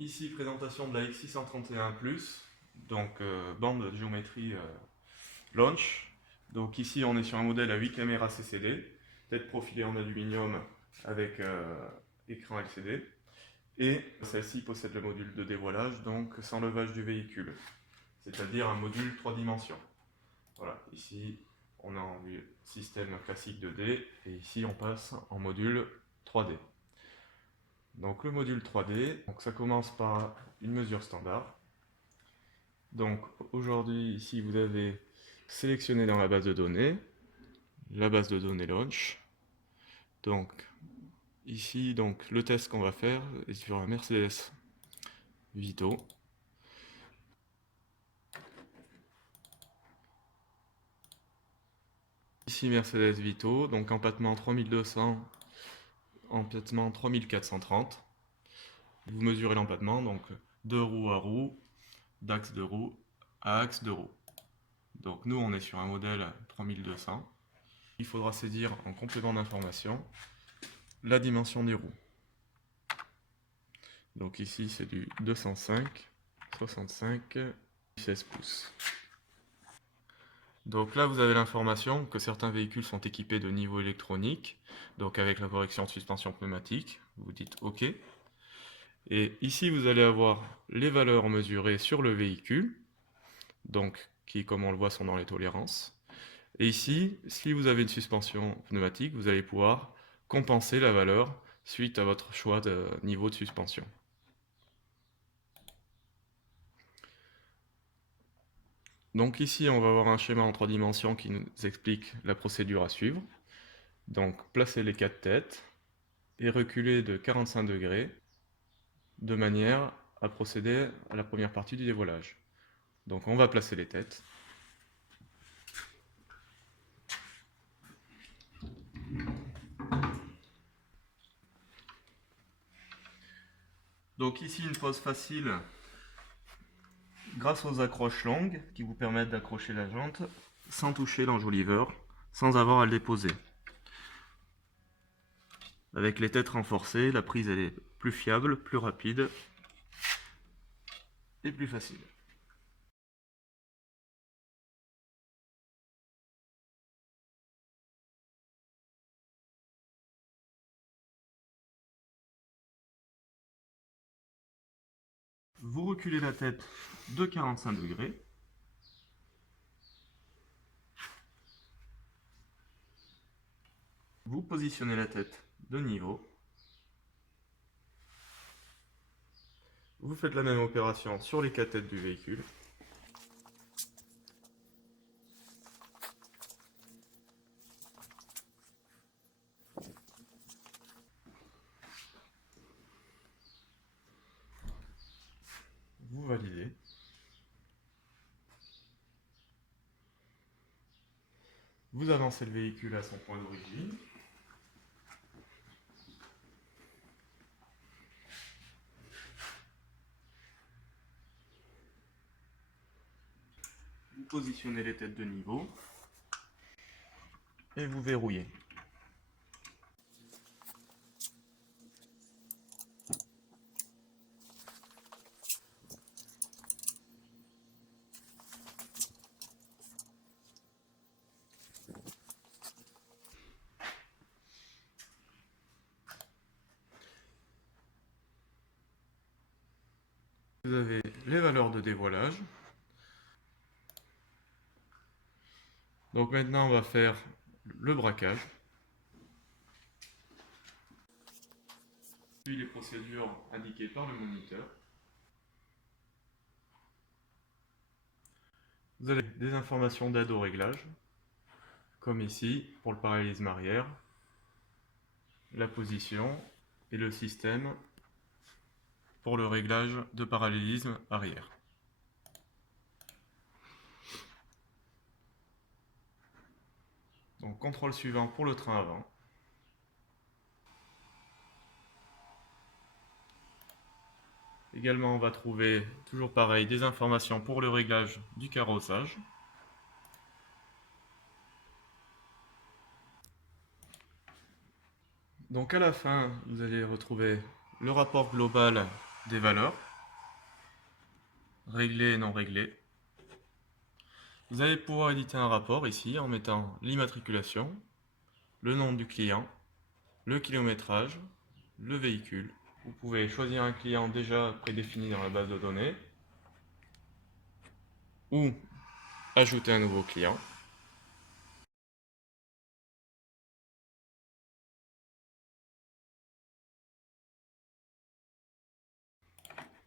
Ici, présentation de la X631+, donc bande de géométrie launch. Donc ici, on est sur un modèle à 8 caméras CCD, tête profilée en aluminium avec écran LCD. Et celle-ci possède le module de dévoilage, donc sans levage du véhicule, c'est-à-dire un module 3 dimensions. Voilà, ici, on a un système classique 2D, et ici, on passe en module 3D. Donc le module 3D, donc ça commence par une mesure standard. Donc aujourd'hui, ici, vous avez sélectionné dans la base de données launch. Donc ici, donc le test qu'on va faire est sur un Mercedes Vito. Ici Mercedes Vito, donc empattement 3200, empattement 3430. Vous mesurez l'empattement, donc de roue à roue, d'axe de roue à axe de roue. Donc nous, on est sur un modèle 3200. Il faudra saisir en complément d'information la dimension des roues. Donc ici, c'est du 205, 65, 16 pouces. Donc là, vous avez l'information que certains véhicules sont équipés de niveaux électroniques, donc avec la correction de suspension pneumatique. Vous dites OK. Et ici, vous allez avoir les valeurs mesurées sur le véhicule, donc qui, comme on le voit, sont dans les tolérances. Et ici, si vous avez une suspension pneumatique, vous allez pouvoir compenser la valeur suite à votre choix de niveau de suspension. Donc ici, on va avoir un schéma en 3 dimensions qui nous explique la procédure à suivre. Donc, placer les 4 têtes et reculer de 45 degrés de manière à procéder à la première partie du dévoilage. Donc, on va placer les têtes. Donc ici, une pose facile grâce aux accroches longues qui vous permettent d'accrocher la jante sans toucher l'enjoliveur, sans avoir à le déposer. Avec les têtes renforcées, la prise elle est plus fiable, plus rapide et plus facile. Vous reculez la tête de 45 degrés. Vous positionnez la tête de niveau. Vous faites la même opération sur les 4 têtes du véhicule. Vous validez. Vous avancez le véhicule à son point d'origine. Vous positionnez les têtes de niveau. Et vous verrouillez. Vous avez les valeurs de dévoilage. Donc maintenant, on va faire le braquage. Puis les procédures indiquées par le moniteur. Vous avez des informations d'aide au réglage, comme ici pour le parallélisme arrière, la position et le système pour le réglage de parallélisme arrière. Donc contrôle suivant pour le train avant. Également, on va trouver, toujours pareil, des informations pour le réglage du carrossage. Donc à la fin, vous allez retrouver le rapport global des valeurs. réglé et non réglé. Vous allez pouvoir éditer un rapport ici en mettant l'immatriculation, le nom du client, le kilométrage, le véhicule. Vous pouvez choisir un client déjà prédéfini dans la base de données ou ajouter un nouveau client.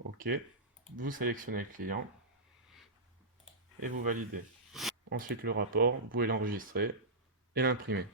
OK. Vous sélectionnez le client et vous validez. Ensuite, le rapport, vous pouvez l'enregistrer et l'imprimer.